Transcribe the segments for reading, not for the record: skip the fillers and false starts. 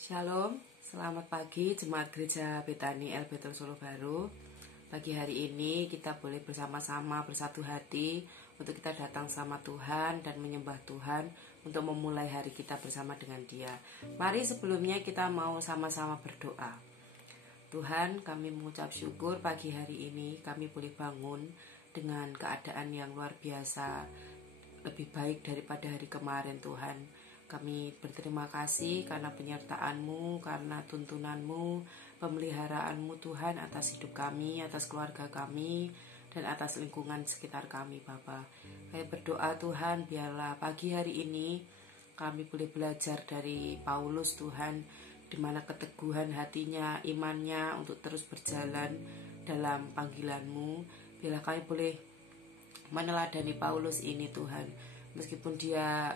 Shalom, selamat pagi Jemaat Gereja Betani El Betel Solo Baru. Pagi hari ini kita boleh bersama-sama bersatu hati untuk kita datang sama Tuhan dan menyembah Tuhan untuk memulai hari kita bersama dengan Dia. Mari sebelumnya kita mau sama-sama berdoa. Tuhan, kami mengucap syukur pagi hari ini kami boleh bangun dengan keadaan yang luar biasa, lebih baik daripada hari kemarin Tuhan. Kami berterima kasih karena penyertaan-Mu, karena tuntunan-Mu, pemeliharaanmu Tuhan atas hidup kami, atas keluarga kami, dan atas lingkungan sekitar kami Bapa. Kami berdoa Tuhan, biarlah pagi hari ini kami boleh belajar dari Paulus Tuhan, di mana keteguhan hatinya, imannya untuk terus berjalan dalam panggilan-Mu. Biarlah kami boleh meneladani Paulus ini Tuhan, meskipun dia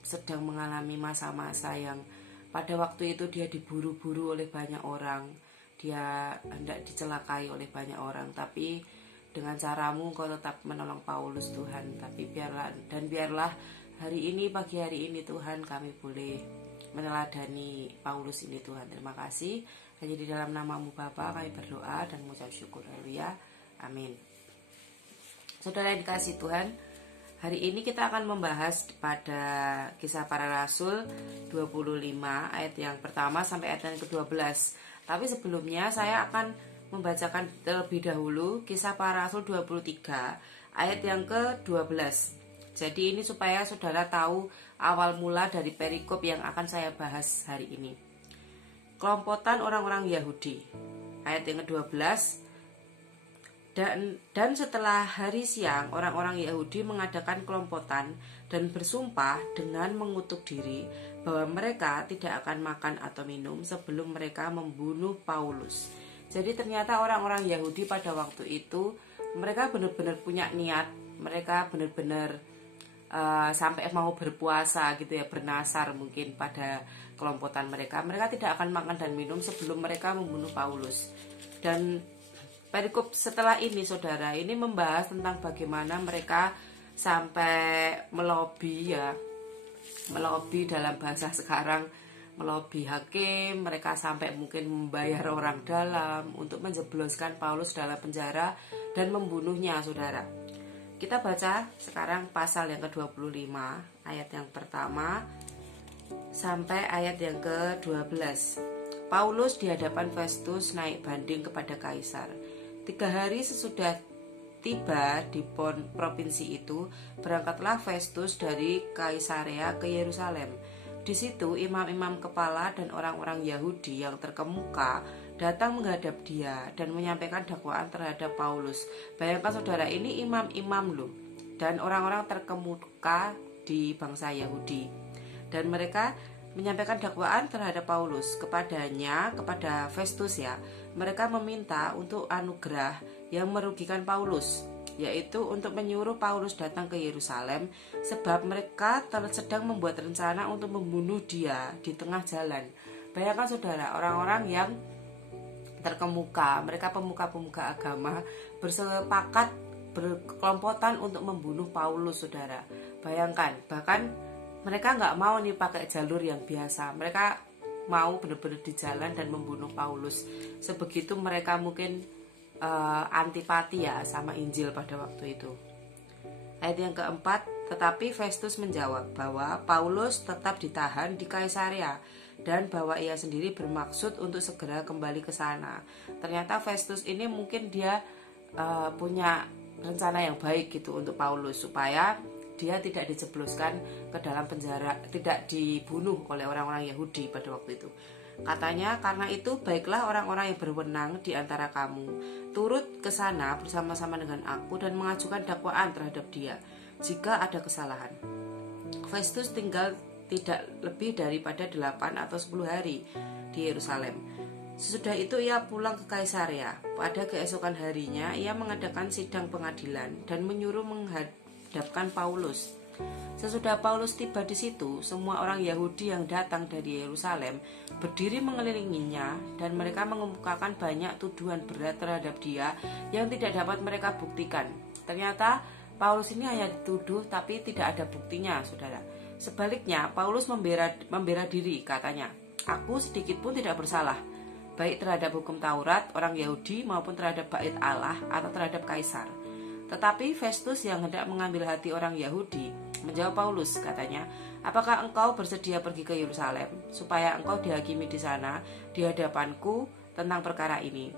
sedang mengalami masa-masa yang pada waktu itu dia diburu-buru oleh banyak orang, dia hendak dicelakai oleh banyak orang, tapi dengan caramu Engkau tetap menolong Paulus Tuhan. Tapi biarlah hari ini, pagi hari ini Tuhan, kami boleh meneladani Paulus ini Tuhan. Terima kasih. Hanya di dalam nama-Mu Bapa kami berdoa dan mengucap syukur. Haleluya. Amin. Saudara yang dikasihi Tuhan, hari ini kita akan membahas pada Kisah Para Rasul 25 ayat yang pertama sampai ayat yang ke-12. Tapi sebelumnya saya akan membacakan terlebih dahulu Kisah Para Rasul 23 ayat yang ke-12. Jadi ini supaya saudara tahu awal mula dari perikop yang akan saya bahas hari ini. Kelompokan orang-orang Yahudi. Ayat yang ke-12. Dan setelah hari siang, orang-orang Yahudi mengadakan kelompokan dan bersumpah dengan mengutuk diri bahwa mereka tidak akan makan atau minum sebelum mereka membunuh Paulus. Jadi ternyata orang-orang Yahudi pada waktu itu mereka benar-benar punya niat, mereka benar-benar sampai mau berpuasa gitu ya, bernasar mungkin pada kelompokan mereka. Mereka tidak akan makan dan minum sebelum mereka membunuh Paulus. Dan perikop setelah ini saudara, ini membahas tentang bagaimana mereka sampai melobi dalam bahasa sekarang, melobi hakim, mereka sampai mungkin membayar orang dalam untuk menjebloskan Paulus dalam penjara dan membunuhnya saudara. Kita baca sekarang pasal yang ke-25 ayat yang pertama sampai ayat yang ke-12. Paulus di hadapan Festus naik banding kepada Kaisar. 3 hari sesudah tiba di provinsi itu, berangkatlah Festus dari Kaisarea ke Yerusalem. Di situ imam-imam kepala dan orang-orang Yahudi yang terkemuka datang menghadap dia dan menyampaikan dakwaan terhadap Paulus. Bayangkan saudara, ini imam-imam loh, dan orang-orang terkemuka di bangsa Yahudi. Dan mereka menyampaikan dakwaan terhadap Paulus kepada Festus ya. Mereka meminta untuk anugerah yang merugikan Paulus, yaitu untuk menyuruh Paulus datang ke Yerusalem sebab mereka sedang membuat rencana untuk membunuh dia di tengah jalan. Bayangkan saudara, orang-orang yang terkemuka, mereka pemuka-pemuka agama bersepakat berkelompokan untuk membunuh Paulus saudara. Bayangkan, bahkan mereka nggak mau nih pakai jalur yang biasa. Mereka mau benar-benar di jalan dan membunuh Paulus. Sebegitu mereka mungkin antipati ya sama Injil pada waktu itu. Ayat yang keempat, tetapi Festus menjawab bahwa Paulus tetap ditahan di Kaisarea dan bahwa ia sendiri bermaksud untuk segera kembali ke sana. Ternyata Festus ini mungkin dia punya rencana yang baik gitu untuk Paulus supaya dia tidak dijebloskan ke dalam penjara, tidak dibunuh oleh orang-orang Yahudi pada waktu itu. Katanya, karena itu baiklah orang-orang yang berwenang di antara kamu turut ke sana bersama-sama dengan aku dan mengajukan dakwaan terhadap dia jika ada kesalahan. Festus tinggal tidak lebih daripada 8 atau 10 hari di Yerusalem. Sesudah itu ia pulang ke Kaisarea. Pada keesokan harinya ia mengadakan sidang pengadilan dan menyuruh menghadapkan Paulus. Sesudah Paulus tiba di situ, semua orang Yahudi yang datang dari Yerusalem berdiri mengelilinginya dan mereka mengemukakan banyak tuduhan berat terhadap dia yang tidak dapat mereka buktikan. Ternyata Paulus ini hanya dituduh tapi tidak ada buktinya, saudara. Sebaliknya, Paulus membela diri, katanya. Aku sedikit pun tidak bersalah, baik terhadap hukum Taurat, orang Yahudi, maupun terhadap bait Allah atau terhadap kaisar. Tetapi Festus yang hendak mengambil hati orang Yahudi menjawab Paulus, katanya, apakah engkau bersedia pergi ke Yerusalem supaya engkau dihakimi di sana di hadapanku tentang perkara ini?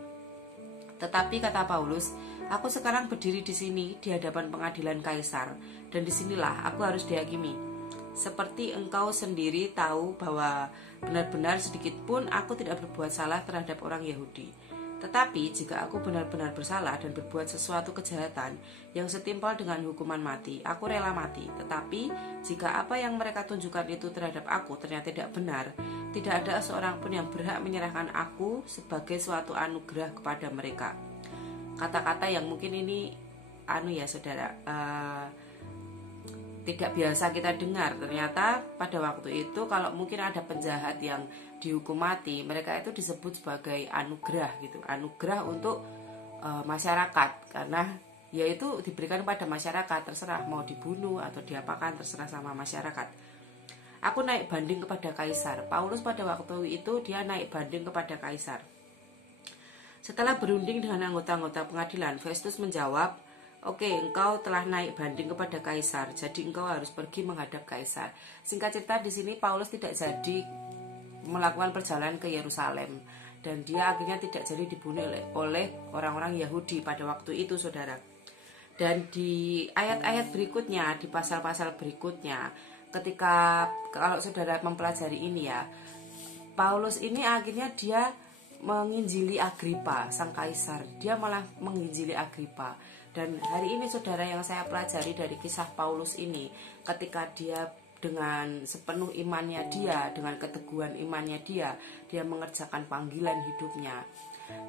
Tetapi kata Paulus, aku sekarang berdiri di sini di hadapan pengadilan kaisar, dan disinilah aku harus dihakimi. Seperti engkau sendiri tahu bahwa benar-benar sedikit pun aku tidak berbuat salah terhadap orang Yahudi. Tetapi jika aku benar-benar bersalah dan berbuat sesuatu kejahatan yang setimpal dengan hukuman mati, aku rela mati. Tetapi jika apa yang mereka tunjukkan itu terhadap aku ternyata tidak benar, tidak ada seorang pun yang berhak menyerahkan aku sebagai suatu anugerah kepada mereka. Kata-kata yang mungkin ini saudara, tidak biasa kita dengar. Ternyata pada waktu itu kalau mungkin ada penjahat yang dihukum mati, mereka itu disebut sebagai anugerah gitu, anugerah untuk masyarakat, karena yaitu diberikan pada masyarakat, terserah mau dibunuh atau diapakan, terserah sama masyarakat. Aku naik banding kepada kaisar. Paulus pada waktu itu dia naik banding kepada kaisar. Setelah berunding dengan anggota-anggota pengadilan, Festus menjawab, oke, engkau telah naik banding kepada kaisar, jadi engkau harus pergi menghadap kaisar. Singkat cerita, di sini Paulus tidak jadi melakukan perjalanan ke Yerusalem, dan dia akhirnya tidak jadi dibunuh oleh orang-orang Yahudi pada waktu itu, saudara. Dan di ayat-ayat berikutnya, di pasal-pasal berikutnya, ketika kalau saudara mempelajari ini ya, Paulus ini akhirnya dia menginjili Agripa, sang kaisar. Dia malah menginjili Agripa. Dan hari ini saudara, yang saya pelajari dari kisah Paulus ini, ketika dia dengan sepenuh imannya dia, dengan keteguhan imannya dia mengerjakan panggilan hidupnya.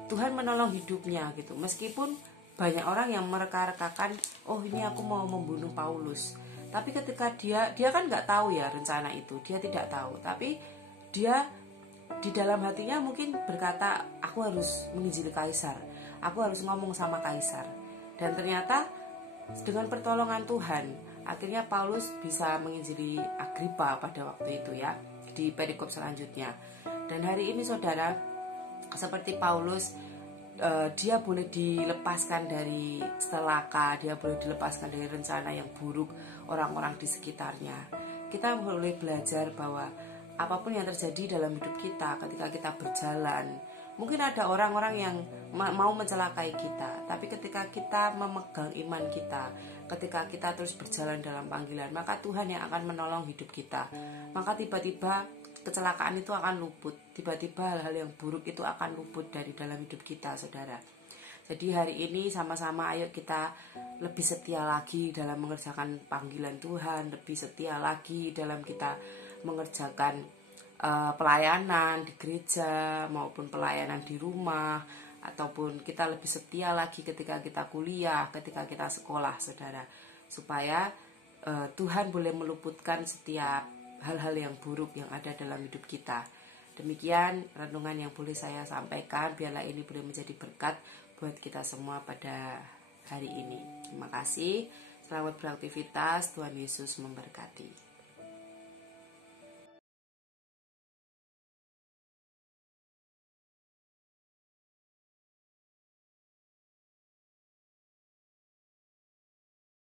Tuhan menolong hidupnya gitu. Meskipun banyak orang yang mereka-rekakan, oh ini aku mau membunuh Paulus. Tapi ketika dia kan nggak tahu ya rencana itu, dia tidak tahu. Tapi dia di dalam hatinya mungkin berkata, aku harus menginjili kaisar, aku harus ngomong sama kaisar. Dan ternyata dengan pertolongan Tuhan, akhirnya Paulus bisa menginjili Agripa pada waktu itu ya, di perikop selanjutnya. Dan hari ini saudara, seperti Paulus, dia boleh dilepaskan dari celaka, dia boleh dilepaskan dari rencana yang buruk orang-orang di sekitarnya. Kita boleh belajar bahwa apapun yang terjadi dalam hidup kita, ketika kita berjalan, mungkin ada orang-orang yang mau mencelakai kita, tapi ketika kita memegang iman kita, ketika kita terus berjalan dalam panggilan, maka Tuhan yang akan menolong hidup kita. Maka tiba-tiba kecelakaan itu akan luput, tiba-tiba hal-hal yang buruk itu akan luput dari dalam hidup kita, saudara. Jadi hari ini sama-sama ayo kita lebih setia lagi dalam mengerjakan panggilan Tuhan, lebih setia lagi dalam kita mengerjakan pelayanan di gereja maupun pelayanan di rumah, ataupun kita lebih setia lagi ketika kita kuliah, ketika kita sekolah, saudara, supaya Tuhan boleh meluputkan setiap hal-hal yang buruk yang ada dalam hidup kita. Demikian renungan yang boleh saya sampaikan, biarlah ini boleh menjadi berkat buat kita semua pada hari ini. Terima kasih, selamat beraktivitas, Tuhan Yesus memberkati.